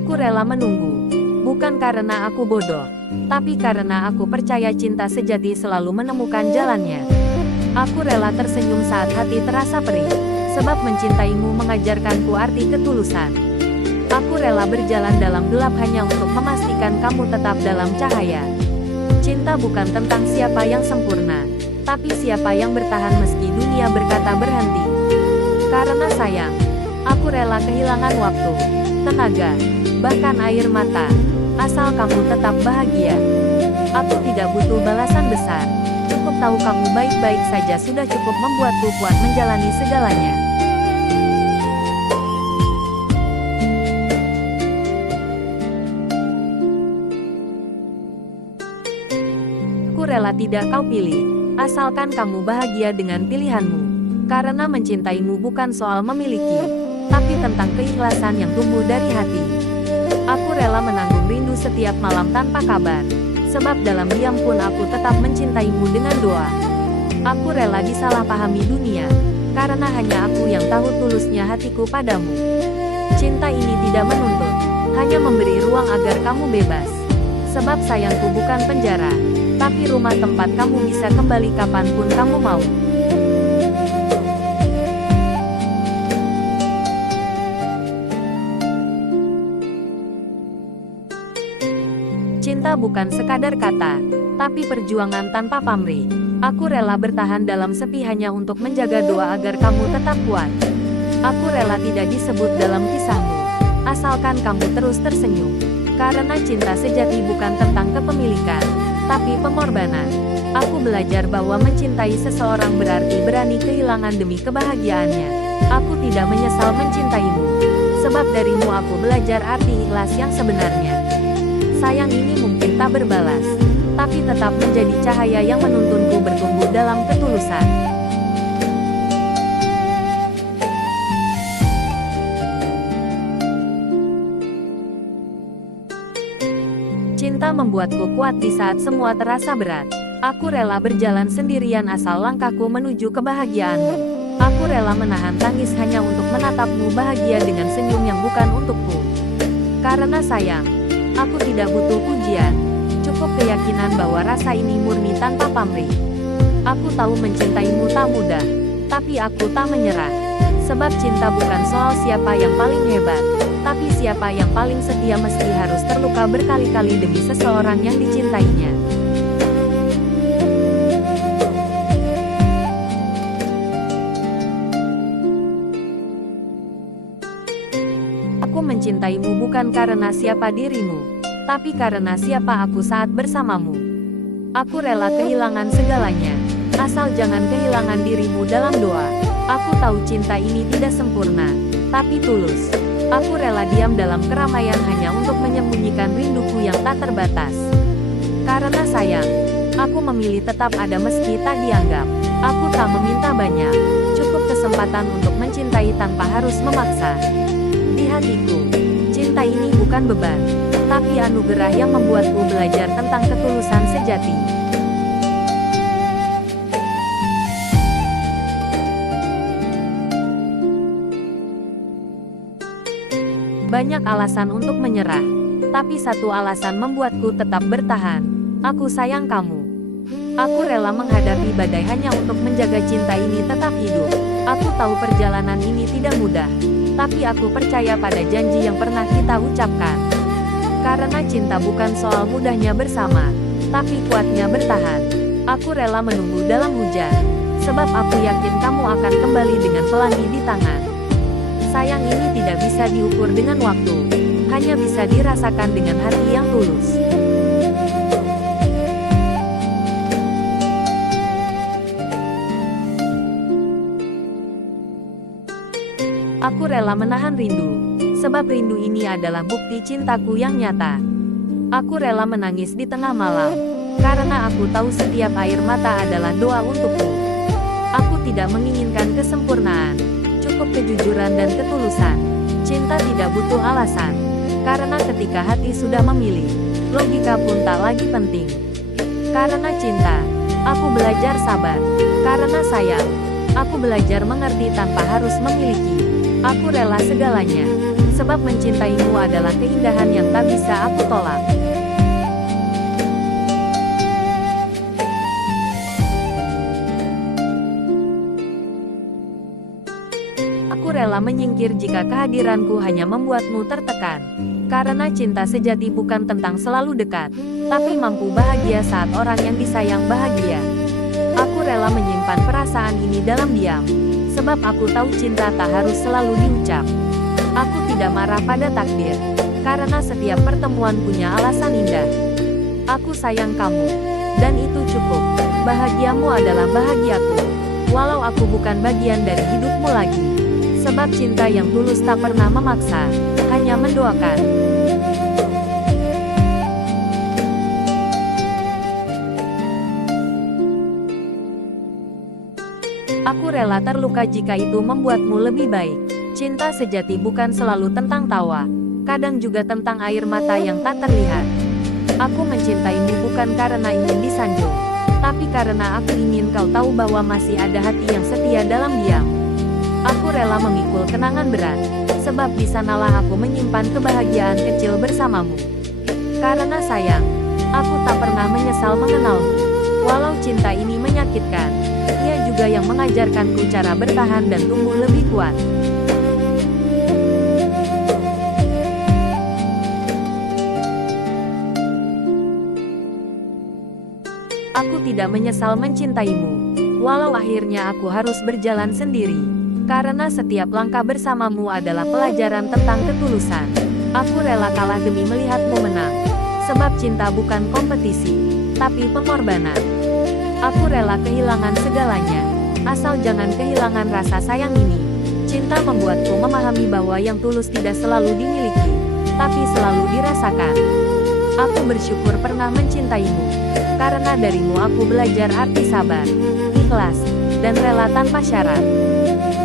Aku rela menunggu. Bukan karena aku bodoh, tapi karena aku percaya cinta sejati selalu menemukan jalannya. Aku rela tersenyum saat hati terasa perih, sebab mencintaimu mengajarkanku arti ketulusan. Aku rela berjalan dalam gelap hanya untuk memastikan kamu tetap dalam cahaya. Cinta bukan tentang siapa yang sempurna, tapi siapa yang bertahan meski dunia berkata berhenti. Karena sayang, aku rela kehilangan waktu, tenaga, bahkan air mata, asal kamu tetap bahagia. Aku tidak butuh balasan besar, cukup tahu kamu baik-baik saja sudah cukup membuatku kuat menjalani segalanya. Aku rela tidak kau pilih, asalkan kamu bahagia dengan pilihanmu. Karena mencintaimu bukan soal memiliki, tapi tentang keikhlasan yang tumbuh dari hati. Aku rela menanggung rindu setiap malam tanpa kabar, sebab dalam diam pun aku tetap mencintaimu dengan doa. Aku rela disalahpahami dunia, karena hanya aku yang tahu tulusnya hatiku padamu. Cinta ini tidak menuntut, hanya memberi ruang agar kamu bebas. Sebab sayangku bukan penjara, tapi rumah tempat kamu bisa kembali kapanpun kamu mau. Cinta bukan sekadar kata, tapi perjuangan tanpa pamrih. Aku rela bertahan dalam sepi hanya untuk menjaga doa agar kamu tetap kuat. Aku rela tidak disebut dalam kisahmu, asalkan kamu terus tersenyum. Karena cinta sejati bukan tentang kepemilikan, tapi pengorbanan. Aku belajar bahwa mencintai seseorang berarti berani kehilangan demi kebahagiaannya. Aku tidak menyesal mencintaimu, sebab darimu aku belajar arti ikhlas yang sebenarnya. Sayang ini mungkin tak berbalas, tapi tetap menjadi cahaya yang menuntunku bertumbuh dalam ketulusan. Cinta membuatku kuat di saat semua terasa berat. Aku rela berjalan sendirian asal langkahku menuju kebahagiaanmu. Aku rela menahan tangis hanya untuk menatapmu bahagia dengan senyum yang bukan untukku. Karena sayang, aku tidak butuh pujian, cukup keyakinan bahwa rasa ini murni tanpa pamrih. Aku tahu mencintaimu tak mudah, tapi aku tak menyerah. Sebab cinta bukan soal siapa yang paling hebat, tapi siapa yang paling setia meski harus terluka berkali-kali demi seseorang yang dicintainya. Aku mencintaimu bukan karena siapa dirimu, tapi karena siapa aku saat bersamamu. Aku rela kehilangan segalanya, asal jangan kehilangan dirimu dalam doa. Aku tahu cinta ini tidak sempurna, tapi tulus. Aku rela diam dalam keramaian hanya untuk menyembunyikan rinduku yang tak terbatas. Karena sayang, aku memilih tetap ada meski tak dianggap. Aku tak meminta banyak, cukup kesempatan untuk mencintai tanpa harus memaksa. Di hatiku, cinta ini bukan beban, tapi anugerah yang membuatku belajar tentang ketulusan sejati. Banyak alasan untuk menyerah, tapi satu alasan membuatku tetap bertahan. Aku sayang kamu. Aku rela menghadapi badai hanya untuk menjaga cinta ini tetap hidup. Aku tahu perjalanan ini tidak mudah, tapi aku percaya pada janji yang pernah kita ucapkan. Karena cinta bukan soal mudahnya bersama, tapi kuatnya bertahan. Aku rela menunggu dalam hujan, sebab aku yakin kamu akan kembali dengan pelangi di tangan. Sayang ini tidak bisa diukur dengan waktu, hanya bisa dirasakan dengan hati yang tulus. Aku rela menahan rindu, sebab rindu ini adalah bukti cintaku yang nyata. Aku rela menangis di tengah malam, karena aku tahu setiap air mata adalah doa untukku. Aku tidak menginginkan kesempurnaan, cukup kejujuran dan ketulusan. Cinta tidak butuh alasan, karena ketika hati sudah memilih, logika pun tak lagi penting. Karena cinta, aku belajar sabar. Karena sayang, aku belajar mengerti tanpa harus memiliki. Aku rela segalanya, sebab mencintaimu adalah keindahan yang tak bisa aku tolak. Aku rela menyingkir jika kehadiranku hanya membuatmu tertekan. Karena cinta sejati bukan tentang selalu dekat, tapi mampu bahagia saat orang yang disayang bahagia. Aku rela menyimpan perasaan ini dalam diam, sebab aku tahu cinta tak harus selalu diucap. Aku tidak marah pada takdir, karena setiap pertemuan punya alasan indah. Aku sayang kamu, dan itu cukup. Bahagiamu adalah bahagiaku, walau aku bukan bagian dari hidupmu lagi. Sebab cinta yang tulus tak pernah memaksa, hanya mendoakan. Aku rela terluka jika itu membuatmu lebih baik. Cinta sejati bukan selalu tentang tawa, kadang juga tentang air mata yang tak terlihat. Aku mencintaimu bukan karena ingin disanjung, tapi karena aku ingin kau tahu bahwa masih ada hati yang setia dalam diam. Aku rela memikul kenangan berat, sebab di sanalah aku menyimpan kebahagiaan kecil bersamamu. Karena sayang, aku tak pernah menyesal mengenalmu. Walau cinta ini menyakitkan, ia juga yang mengajarkanku cara bertahan dan tumbuh lebih kuat. Aku tidak menyesal mencintaimu, walau akhirnya aku harus berjalan sendiri. Karena setiap langkah bersamamu adalah pelajaran tentang ketulusan. Aku rela kalah demi melihatmu menang. Sebab cinta bukan kompetisi, tapi pengorbanan. Aku rela kehilangan segalanya, asal jangan kehilangan rasa sayang ini. Cinta membuatku memahami bahwa yang tulus tidak selalu dimiliki, tapi selalu dirasakan. Aku bersyukur pernah mencintaimu, karena darimu aku belajar arti sabar, ikhlas, dan rela tanpa syarat.